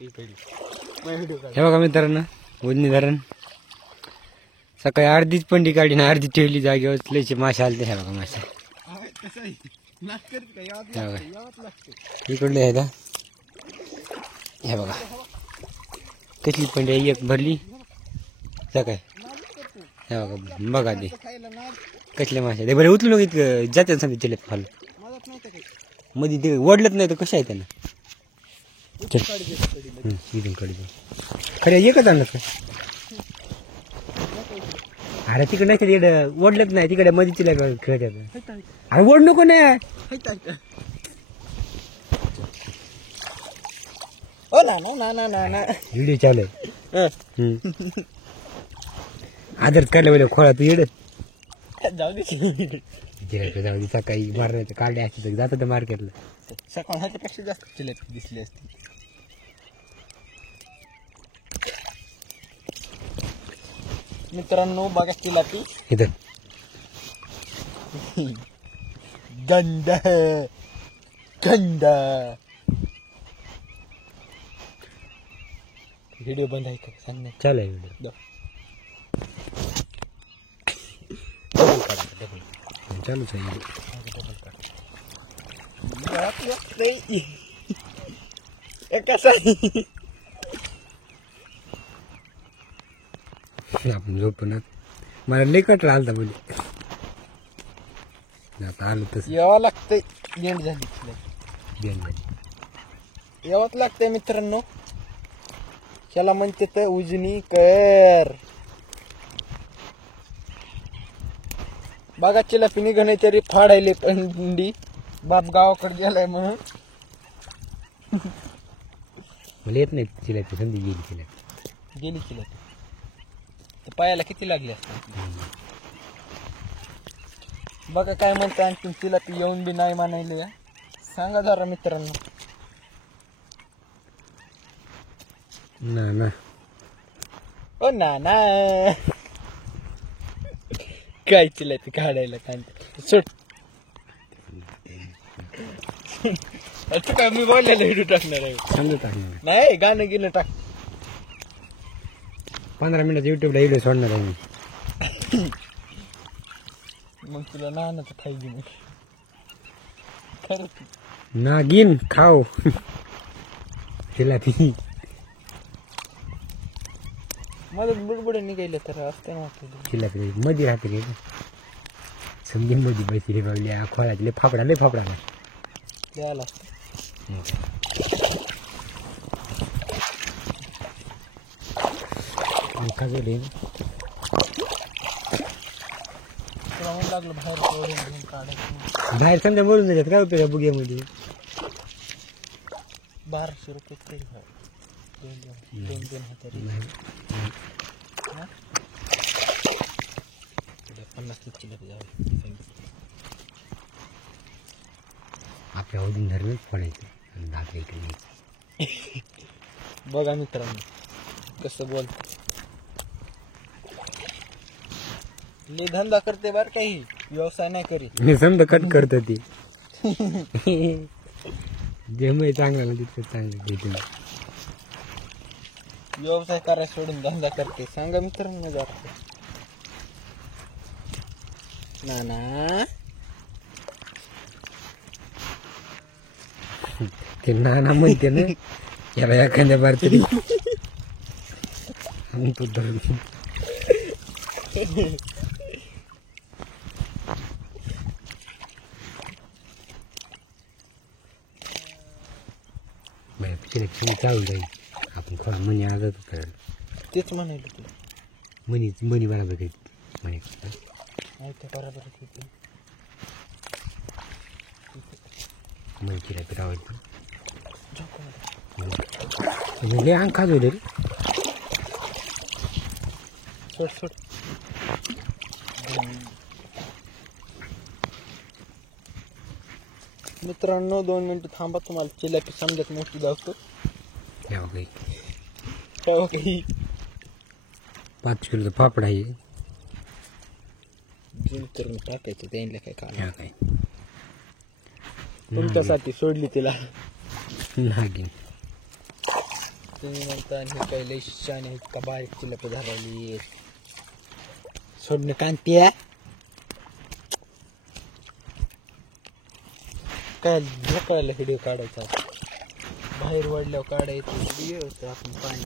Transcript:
हे बघा मित्रांनो उजनी धरण सकाळी अर्धीच पंडी काढली ना अर्धी ठेवली जागेवर लयचे मासे आले. हे बघा मासे इकडले आहे का हे बघा कसली पंडी आहे एक भरली सकाळी. हे बघा बघा ते कसले मासे ते बरे उचलू नको इतकं जाते समजा तिला फाल मध्ये ते ओढलत नाही तर कशा आहे त्यांना इथून कडे खरे एकच आणलं का अरे तिकडे नाही तिकडे ओढलत नाही तिकडे मध्ये तिला खेळत अरे ओढ नको नाही व्हिडिओ चालू आहे आदर करायला वेळ खोळा तू येड जाऊ दे सकाळी मारण्याचं काढले असते जात होतं मार्केटला सकाळच्या पेक्षा जास्त चिलेपी दिसली असती. मित्रांनो बघा चिलापी इथं गंध गंध व्हिडिओ बंद आहे का सांग ना. चालू आहे व्हिडिओ चालूच आहे आपण झोपून मला लई कटला आलता बोली आता आलो तसं यावं लागतंय. गेंड झाली यावंच लागतंय मित्रांनो. त्याला म्हणते तर उजनी कर बघा चिलापी निघणे तरी फाडायले पंडी बाप गावाकडे गेलाय म्हणून मला येत नाही चिलापी समजी गेली चिलापी तर पायाला किती लागले असतात. बघा काय म्हणता आणखी चिलापी येऊन बी नाही म्हणायले सांगा जरा मित्रांनो. ना ओ ना काय चिलापी काढायला काय सोड अच्छा काय मी बोलायला व्हिडिओ टाकणार आहे समजा टाकणार नाही गाणं गेलं टाक 15 मिनिटात युट्यूबला व्हिडिओ सोडणार आहे मी. मग तुला नानाचं खायची मग खरंच नागिन खाओ चिलापी मला बुडबुडे निघायले तर असते ना चिलापी मध्ये राहते रे समजून मध्ये बैसी रे बाबल्या खोळाचे लय फापडा द्यायला खजोले तुला म्हणून लागलं बाहेर काढायचं बाहेर समजा बोलून जातात काय उपयोग बुग्यामध्ये 1200 रुपये तरी दोन हजार 50 चिलापी जावे आपल्या अवधून धरणच पडायचं आणि दाखला इकडे न्यायचं. बघा मित्रांनो कसं बोलत लय धंदा करते बर काही व्यवसाय नाही करीत मी समजा कट करतो ती जे मग चांगला ना तितकं चांगलं भेटून व्यवसाय करायला सोडून धंदा करते सांगा मित्रांनो जरा ना ते नाना म्हणते ना याला एखाद्या बार तरी तू धरून चालू जाईल आपण थोडा मनी आला जातो करायला तेच म्हणायला तुला मनी बराबर काही म्हणे बरोबर मनी चिलापी आवडतं म्हणजे अंग खाजो रे सोड मित्रांनो 2 मिनिटं थांबा तुम्हाला चिलापी समजत मोठी दाखवतो काही 5 किलोचा फापडा आहे जून करून टाकायचं त्यांना काय काम काय तुमच्यासाठी सोडली तिला नागिन तुम्ही म्हणता आणि हे काही लई शान आहेत का बारीक चिलप धरायली सोडणं कांती आहे काय ढोकळायला व्हिडिओ काढायचा बाहेर वडल्यावर काढायचं व्हिडिओ आपण पाणी